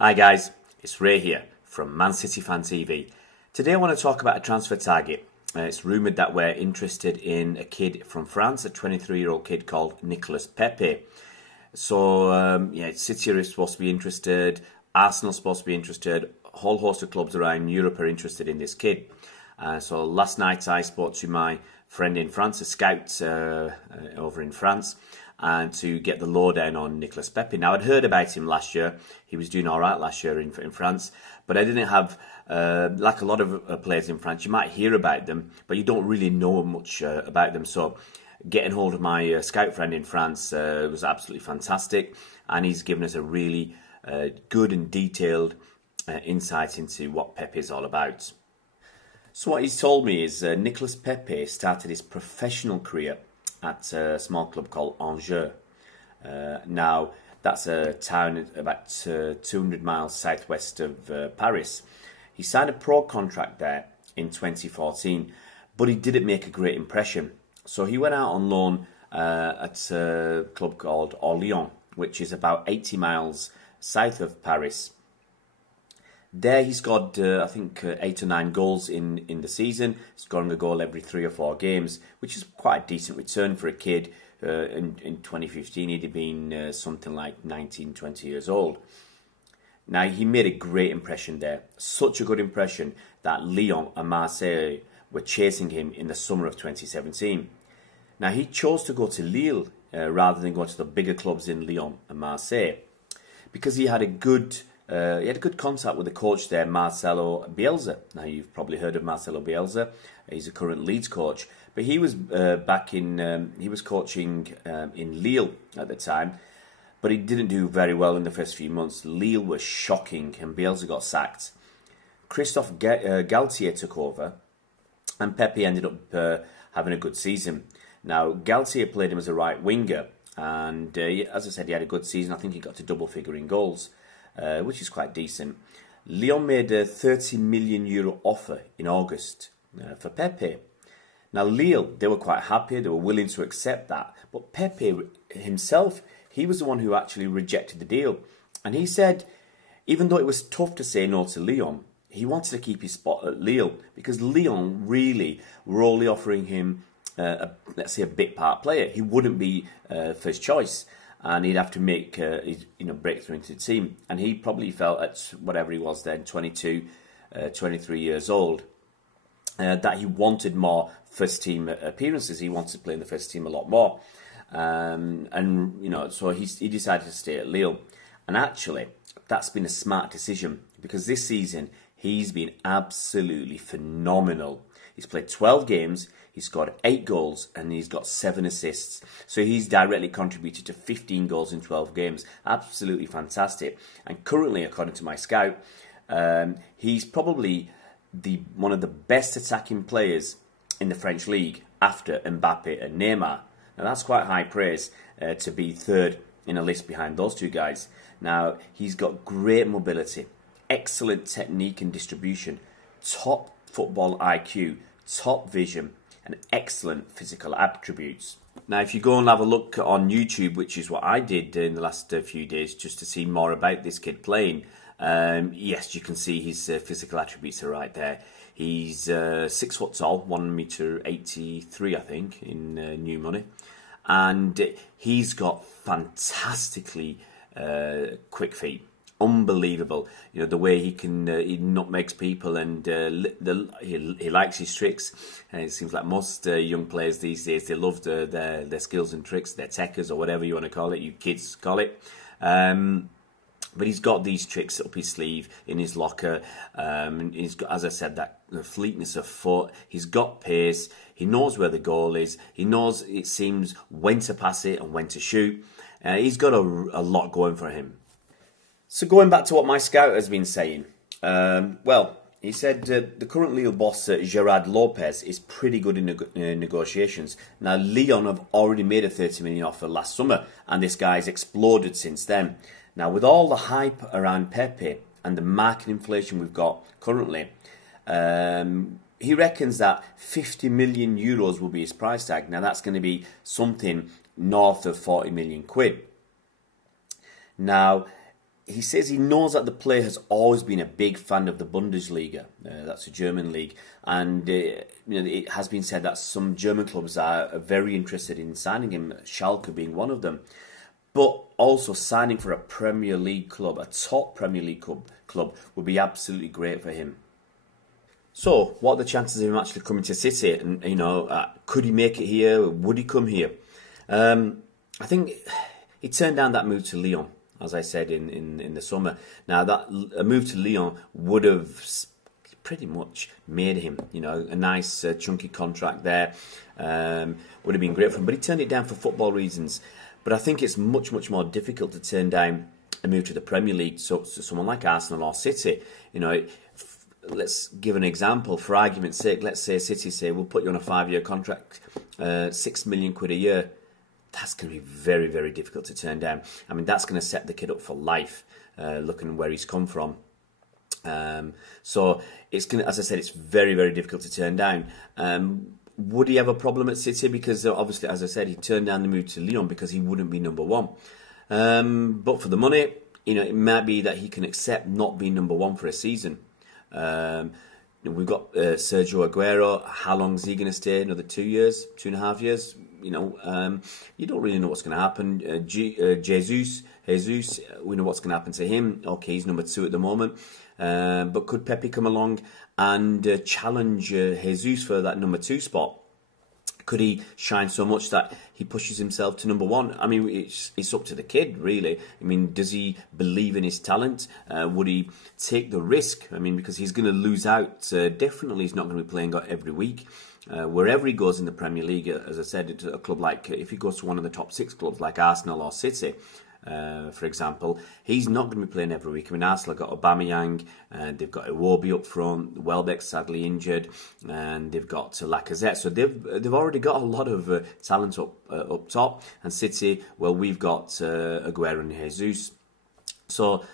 Hi guys, it's Ray here from Man City Fan TV. Today I want to talk about a transfer target. It's rumoured that we're interested in a kid from France, a 23-year-old kid called Nicolas Pépé. So City are supposed to be interested, Arsenal's supposed to be interested, a whole host of clubs around Europe are interested in this kid. So last night I spoke to my friend in France, a scout over in France, and to get the lowdown on Nicolas Pépé. Now, I'd heard about him last year. He was doing all right last year in France, but I didn't have, like a lot of players in France, you might hear about them, but you don't really know much about them. So getting hold of my scout friend in France was absolutely fantastic, and he's given us a really good and detailed insight into what Pépé is all about. So what he's told me is Nicolas Pépé started his professional career at a small club called Angers. Now, that's a town about 200 miles southwest of Paris. He signed a pro contract there in 2014, but he didn't make a great impression. So he went out on loan at a club called Orléans, which is about 80 miles south of Paris. There he scored, I think, 8 or 9 goals in the season, scoring a goal every 3 or 4 games, which is quite a decent return for a kid. In 2015, he'd have been something like 19, 20 years old. Now, he made a great impression there. Such a good impression that Lyon and Marseille were chasing him in the summer of 2017. Now, he chose to go to Lille rather than go to the bigger clubs in Lyon and Marseille because he had a good contact with the coach there, Marcelo Bielsa. Now, you've probably heard of Marcelo Bielsa. He's a current Leeds coach. But he was he was coaching in Lille at the time. But he didn't do very well in the first few months. Lille was shocking and Bielsa got sacked. Christophe Galtier took over and Pépé ended up having a good season. Now, Galtier played him as a right winger. And as I said, he had a good season. I think he got to double figure in goals. Which is quite decent. Lyon made a €30 million offer in August for Pépé. Now Lille, they were quite happy, they were willing to accept that, but Pépé himself, he was the one who actually rejected the deal. And he said, even though it was tough to say no to Lyon, he wanted to keep his spot at Lille, because Lyon really were only offering him, let's say, a bit part player. He wouldn't be first choice. And he'd have to make break through into the team. And he probably felt at whatever he was then, 22, 23 years old, that he wanted more first team appearances. He wanted to play in the first team a lot more. So he decided to stay at Lille. And actually, that's been a smart decision because this season he's been absolutely phenomenal. He's played 12 games, he's scored 8 goals, and he's got 7 assists. So he's directly contributed to 15 goals in 12 games. Absolutely fantastic. And currently, according to my scout, he's probably one of the best attacking players in the French league after Mbappe and Neymar. Now, that's quite high praise to be third in a list behind those two guys. Now, he's got great mobility, excellent technique and distribution, top football IQ, top vision, and excellent physical attributes. Now, if you go and have a look on YouTube, which is what I did in the last few days, just to see more about this kid playing, yes, you can see his physical attributes are right there. He's 6 foot tall, 1.83 m, I think, in new money, and he's got fantastically quick feet. Unbelievable, the way he can he nutmegs people, and he likes his tricks. It seems like most young players these days, they love their skills and tricks, their techers or whatever you want to call it, you kids call it. But he's got these tricks up his sleeve, in his locker. He's got, as I said, that fleetness of foot. He's got pace. He knows where the goal is. He knows, it seems, when to pass it and when to shoot. He's got a lot going for him. So going back to what my scout has been saying, he said the current Lille boss, Gerard Lopez, is pretty good in negotiations. Now, Lyon have already made a $30 million offer last summer, and this guy's exploded since then. Now, with all the hype around Pépé and the market inflation we've got currently, he reckons that €50 million will be his price tag. Now, that's going to be something north of 40 million quid. Now, he says he knows that the player has always been a big fan of the Bundesliga, that's a German league, and it has been said that some German clubs are very interested in signing him, Schalke being one of them. But also signing for a Premier League club, a top Premier League club would be absolutely great for him. So, what are the chances of him actually coming to City? And could he make it here? Would he come here? I think he turned down that move to Lyon, as I said in the summer. Now, a move to Lyon would have pretty much made him, a nice chunky contract there. Would have been great for him, but he turned it down for football reasons. But I think it's much, much more difficult to turn down a move to the Premier League. So someone like Arsenal or City, let's give an example. For argument's sake, let's say City say, we'll put you on a 5-year contract, £6 million a year. That's going to be very, very difficult to turn down. I mean, that's going to set the kid up for life, looking where he's come from. So it's going to, as I said, it's very, very difficult to turn down. Would he have a problem at City? Because obviously, as I said, he turned down the move to Lyon because he wouldn't be number one. But for the money, it might be that he can accept not being number one for a season. We've got Sergio Aguero. How long is he going to stay? Another 2 years, 2.5 years? You don't really know what's going to happen. Jesus, we know what's going to happen to him. Okay, he's number 2 at the moment. But could Pepe come along and challenge Jesus for that number 2 spot? Could he shine so much that he pushes himself to number 1? I mean, it's up to the kid, really. I mean, does he believe in his talent? Would he take the risk? I mean, because he's going to lose out. Definitely, he's not going to be playing every week. Wherever he goes in the Premier League, as I said, a club like, if he goes to one of the top 6 clubs like Arsenal or City, for example, he's not going to be playing every week. I mean, Arsenal have got Aubameyang, they've got Iwobi up front, Welbeck's sadly injured, and they've got Lacazette. So they've already got a lot of talent up top. And City, well, we've got Aguero and Jesus. So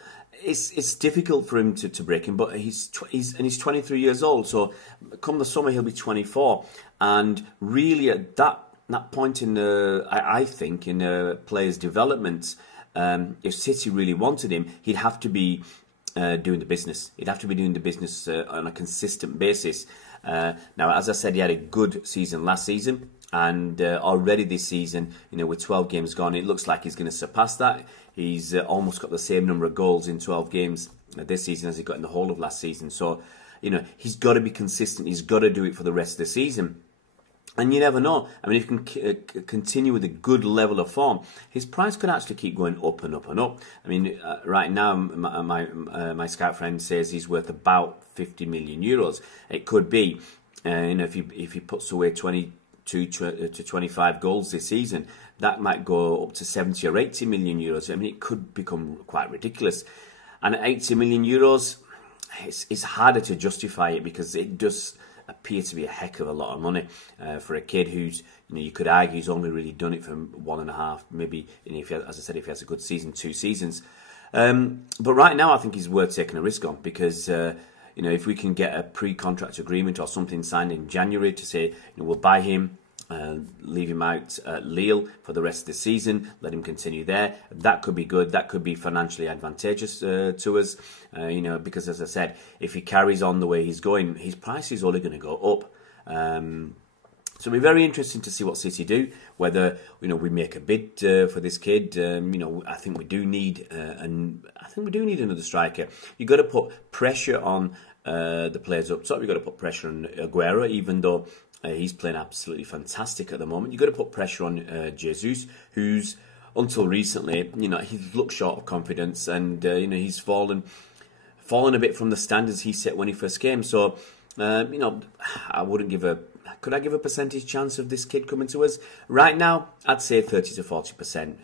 it's difficult for him to break him, but he's 23 years old. So come the summer, he'll be 24, and really at that point in I think in a player's development. If City really wanted him, he'd have to be doing the business. He'd have to be doing the business on a consistent basis. Now, as I said, he had a good season last season, and already this season, with 12 games gone, it looks like he's going to surpass that. He's almost got the same number of goals in 12 games this season as he got in the whole of last season. So, he's got to be consistent. He's got to do it for the rest of the season. And you never know. I mean, if he can continue with a good level of form, his price could actually keep going up and up and up. I mean, right now, my scout friend says he's worth about 50 million euros. It could be, if he puts away 22 to 25 goals this season, that might go up to 70 or 80 million euros. I mean, it could become quite ridiculous. And at 80 million euros, it's harder to justify it because it does appear to be a heck of a lot of money for a kid who's, you could argue he's only really done it for 1.5, maybe, as I said, if he has a good season, 2 seasons. But right now, I think he's worth taking a risk on because, if we can get a pre-contract agreement or something signed in January to say, we'll buy him, leave him out at Lille for the rest of the season, let him continue there. That could be good. That could be financially advantageous to us, because as I said, if he carries on the way he's going, his price is only going to go up. So it'll be very interesting to see what City do, whether we make a bid for this kid. I think we do need another striker. You've got to put pressure on the players up top. You've got to put pressure on Aguero, even though he's playing absolutely fantastic at the moment. You've got to put pressure on Jesus, who's, until recently, he's looked short of confidence, and he's fallen a bit from the standards he set when he first came. So, I wouldn't give could I give a percentage chance of this kid coming to us? Right now, I'd say 30 to 40%.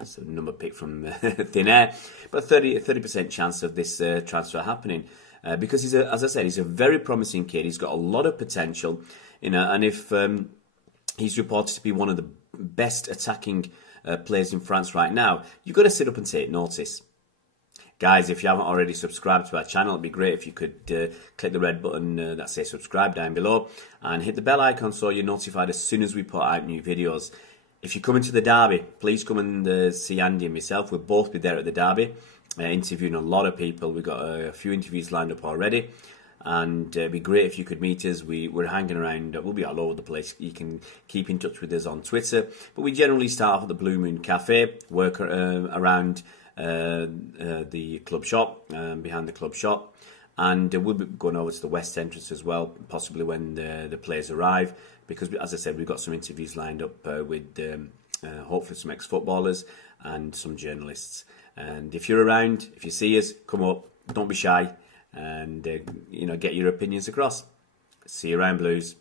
It's a number picked from thin air, but 30% chance of this transfer happening. Because as I said, he's a very promising kid. He's got a lot of potential, and if he's reported to be one of the best attacking players in France right now, you've got to sit up and take notice. Guys, if you haven't already subscribed to our channel, it'd be great if you could click the red button that says subscribe down below and hit the bell icon so you're notified as soon as we put out new videos. If you come into the derby, please come and see Andy and myself. We'll both be there at the derby, interviewing a lot of people. We've got a few interviews lined up already, and it'd be great if you could meet us. We're hanging around. We'll be all over the place. You can keep in touch with us on Twitter, but we generally start off at the Blue Moon Cafe, work around the club shop, behind the club shop, and we'll be going over to the West Entrance as well, possibly when the players arrive, because as I said, we've got some interviews lined up with hopefully some ex-footballers and some journalists. And if you're around, if you see us, come up, don't be shy, and get your opinions across. See you around, Blues.